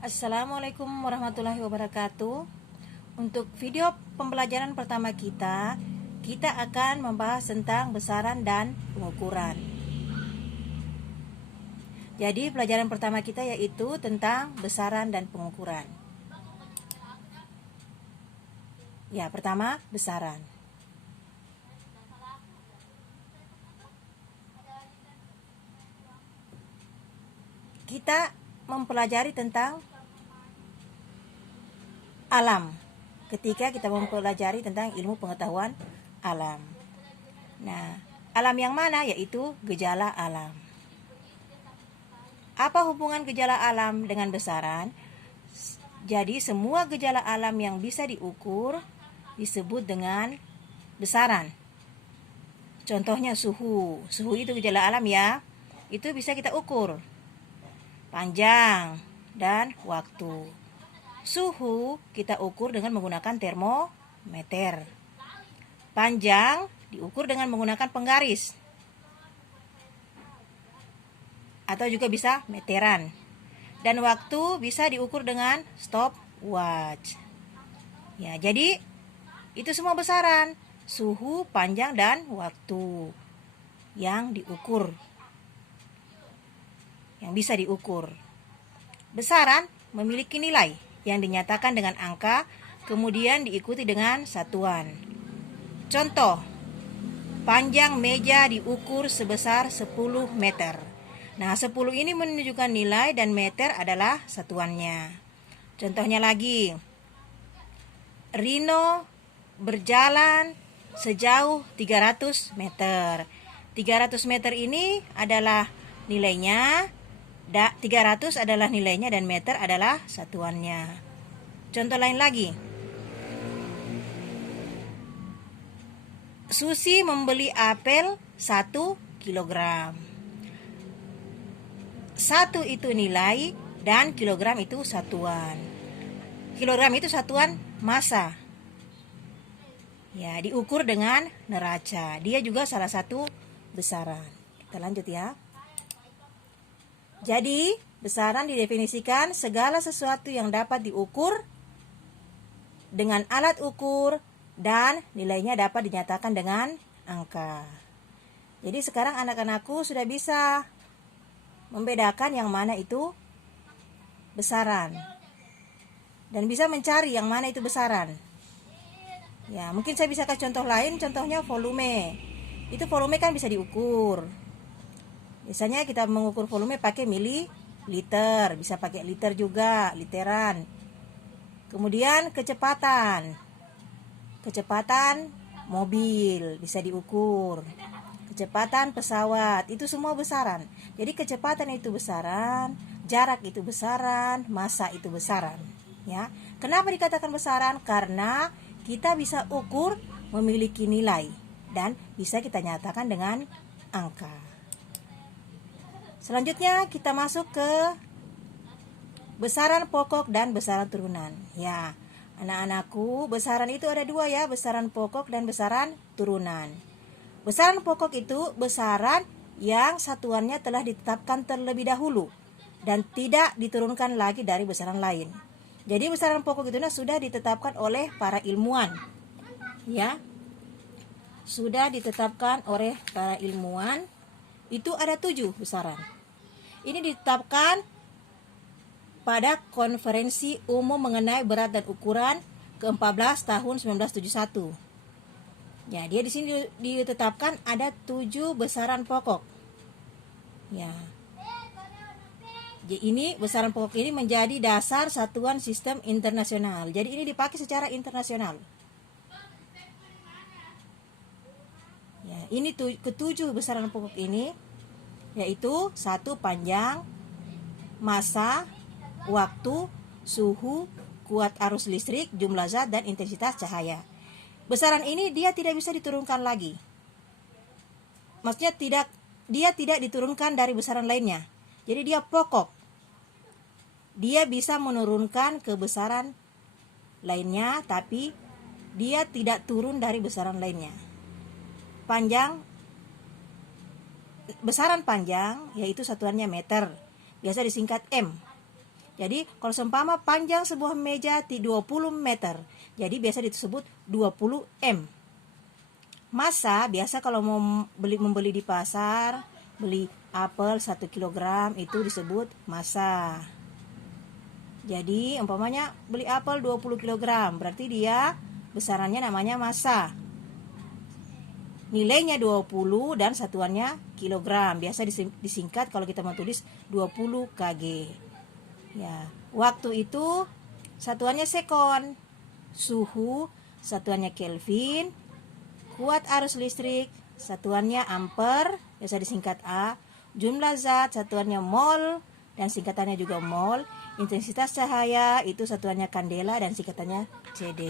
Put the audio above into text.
Assalamualaikum warahmatullahi wabarakatuh. Untuk video pembelajaran pertama kita akan membahas tentang besaran dan pengukuran. Jadi pelajaran pertama kita yaitu tentang besaran dan pengukuran. Ya, pertama besaran. Kita mempelajari tentang alam ketika kita mempelajari tentang ilmu pengetahuan alam. Nah, alam yang mana? Yaitu gejala alam. Apa hubungan gejala alam dengan besaran? Jadi semua gejala alam yang bisa diukur disebut dengan besaran. Contohnya suhu. Suhu itu gejala alam ya. Itu bisa kita ukur. Panjang dan waktu. Suhu kita ukur dengan menggunakan termometer. Panjang diukur dengan menggunakan penggaris. Atau juga bisa meteran. Dan waktu bisa diukur dengan stopwatch. Ya, jadi itu semua besaran. Suhu, panjang, dan waktu yang diukur. Yang bisa diukur. Besaran memiliki nilai yang dinyatakan dengan angka, kemudian diikuti dengan satuan. Contoh, panjang meja diukur sebesar 10 meter. Nah, 10 ini menunjukkan nilai dan meter adalah satuannya. Contohnya lagi, Rino berjalan sejauh 300 meter. 300 meter ini adalah nilainya. 300 adalah nilainya dan meter adalah satuannya. Contoh lain lagi. Susi membeli apel 1 kilogram. 1 itu nilai dan kilogram itu satuan. Kilogram itu satuan massa. Ya, diukur dengan neraca. Dia juga salah satu besaran. Kita lanjut ya. Jadi, besaran didefinisikan segala sesuatu yang dapat diukur dengan alat ukur dan nilainya dapat dinyatakan dengan angka. Jadi sekarang anak-anakku sudah bisa membedakan yang mana itu besaran. Dan bisa mencari yang mana itu besaran. Ya, mungkin saya bisa kasih contoh lain, contohnya volume. Itu volume kan bisa diukur. Biasanya kita mengukur volume pakai mililiter, bisa pakai liter juga, literan. Kemudian kecepatan. Kecepatan mobil bisa diukur. Kecepatan pesawat, itu semua besaran. Jadi kecepatan itu besaran, jarak itu besaran, massa itu besaran, ya. Kenapa dikatakan besaran? Karena kita bisa ukur memiliki nilai dan bisa kita nyatakan dengan angka. Selanjutnya kita masuk ke besaran pokok dan besaran turunan. Ya, anak-anakku, besaran itu ada dua ya, besaran pokok dan besaran turunan. Besaran pokok itu besaran yang satuannya telah ditetapkan terlebih dahulu dan tidak diturunkan lagi dari besaran lain. Jadi besaran pokok itu sudah ditetapkan oleh para ilmuwan. Ya, sudah ditetapkan oleh para ilmuwan. Itu ada 7 besaran. Ini ditetapkan pada Konferensi Umum mengenai Berat dan Ukuran ke-14 tahun 1971. Ya, dia di sini ditetapkan ada 7 besaran pokok. Ya. Jadi ini besaran pokok ini menjadi dasar satuan sistem internasional. Jadi ini dipakai secara internasional. Ya, ini ketujuh besaran pokok ini yaitu 1 panjang, massa, waktu, suhu, kuat arus listrik, jumlah zat dan intensitas cahaya. Besaran ini dia tidak bisa diturunkan lagi. Maksudnya dia tidak diturunkan dari besaran lainnya. Jadi dia pokok. Dia bisa menurunkan ke besaran lainnya tapi dia tidak turun dari besaran lainnya. Besaran panjang yaitu satuannya meter, biasa disingkat M. Jadi kalau seumpama panjang sebuah meja 20 meter, jadi biasa disebut 20 M. Massa biasa kalau mau membeli di pasar, beli apel 1 kilogram itu disebut massa. Jadi umpamanya beli apel 20 kilogram, berarti dia besarannya namanya massa. Nilainya 20 dan satuannya kilogram. Biasa disingkat kalau kita mau tulis 20 kg. Ya, waktu itu satuannya sekon, suhu satuannya Kelvin, kuat arus listrik satuannya ampere, biasa disingkat A, jumlah zat satuannya mol dan singkatannya juga mol, intensitas cahaya itu satuannya kandela dan singkatannya CD.